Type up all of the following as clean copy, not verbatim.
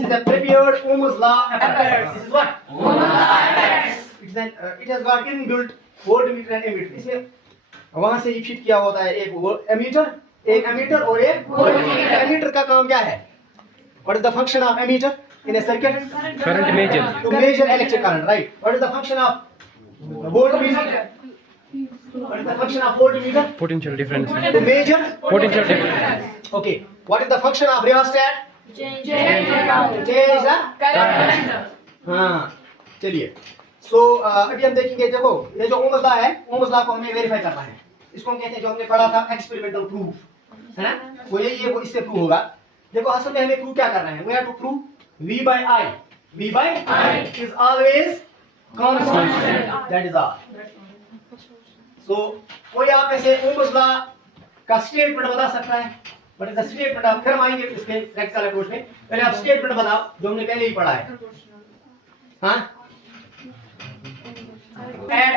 This is a prepared Ohm's law apparatus. This is what? Ohm's law apparatus. It has got inbuilt voltmeter and ammeter. इसमें वहां से fit किया होता है एक एमीटर और एक वोल्टमीटर. एमीटर का काम क्या है? What is the function of ammeter in a circuit? Current measure. To measure electric current, right? What is the function of voltmeter? What is the function of voltmeter? Potential difference. To measure Potential difference. Okay. What is the function of rheostat? Change the current. हाँ, चलिए. So अभी हम देखेंगे. देखो ये जो Ohm's law है, Ohm's law को हमें वेरीफाई करना है. इसको हम कहते हैं, जो हमने पढ़ा था एक्सपेरिमेंटल प्रूफ, है ना? वो यही है, वो इससे प्रूव होगा. देखो असल में हमें प्रूव क्या करना है? We have to prove V by I. V by I is always constant. That is all. So कोई आप ऐसे ओम्स लॉ का स्टेटमेंट बता सकता है? What is the statement of? फिर हम आएंगे इसके प्रैक्टिकल अप्रोच में. पहले आप स्टेटमेंट बताओ जो हमने पहले ही पढ़ा है. हाँ? At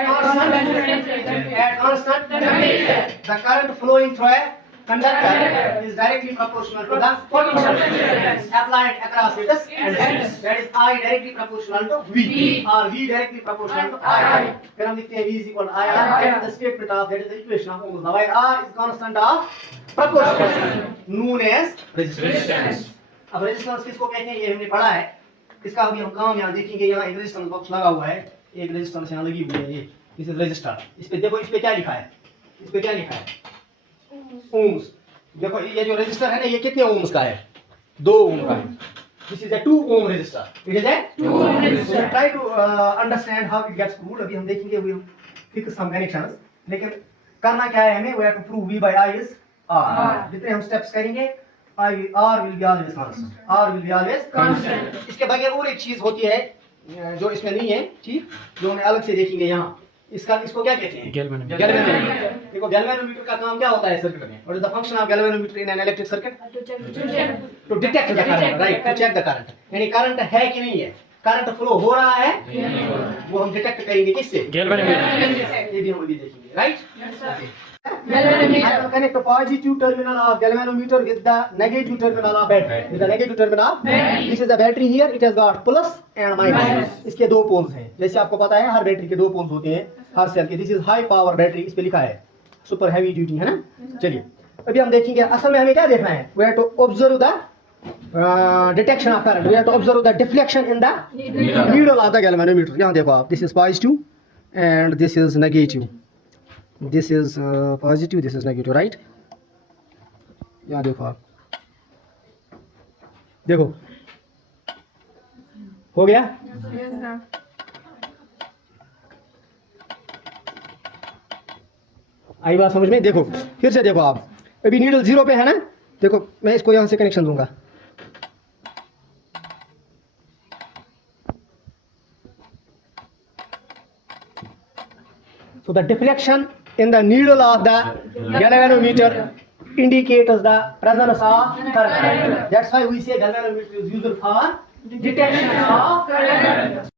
constant temperature, the current flowing through a conductor is directly proportional to the potential difference applied across its ends. That is I directly proportional to V, or V directly proportional to I. फिर हम लिखते हैं V is equal to IR. That is the statement of, that is the equation of Ohm's law. Where R is constant of proportional, known as resistance. अब resistance किसको कहते हैं ये हमने पढ़ा है. इसका अभी हम काम यहाँ देखेंगे. यहाँ एक रेजिस्टेंस बॉक्स लगा हुआ है, एक रेजिस्टेंस यहाँ लगी हुई है. ये दिस इज रजिस्टर. इस पे देखो, इस पे क्या लिखा है? इस पे क्या लिखा है? ओम्स. देखो ये जो रजिस्टर है ना, ये कितने ओम्स का है? 2 ओम का है. This is a 2 ohm register. It is a 2 ohm register. Try to understand how it gets proved. अभी हम देखेंगे, we will fix some connections. लेकिन करना क्या है हमें? We have to prove V by I is R. जितने हम स्टेप्स करेंगे, R will be always constant. R will be always constant. इसके बगैर और एक चीज होती है जो इसमें नहीं है, ठीक, जो हमें अलग से देखेंगे यहाँ. इसको क्या कहते हैं? गैल्वेनोमीटर. देखो गैल्वेनोमीटर का काम क्या होता है सर्किट में? What is the function of galvanometer in an electric circuit? To detect the current, right? To check the current. यानी करंट है कि नहीं है, करंट फ्लो हो रहा है, वो हम डिटेक्ट करेंगे किससे? गैल्वेनोमीटर. ये भी हम अभी देखेंगे, right? Galvanometer. Connect the positive terminal of galvanometer with the negative terminal of battery. With the negative terminal of battery. This is the battery here. It has got plus and minus. इसके 2 poles हैं. जैसे आपको पता है हर battery के 2 poles होते हैं, हर cell के. This is high power battery. इस पे लिखा है super heavy duty, है ना? चलिए अभी हम देखेंगे असल में हमें क्या देखना है. We have to observe the detection of current. We have to observe the deflection in the needle of the galvanometer. यहाँ देखो आप. This is positive and this is negative. This is positive, this is negative, right? यहाँ देखो आप, देखो हो गया. आई बात समझ में? देखो फिर से देखो आप, अभी नीडल 0 पे है ना. देखो मैं इसको यहाँ से कनेक्शन दूंगा. So the deflection in the needle of the galvanometer indicates the presence of current. That's why we say galvanometer is used for detection of current.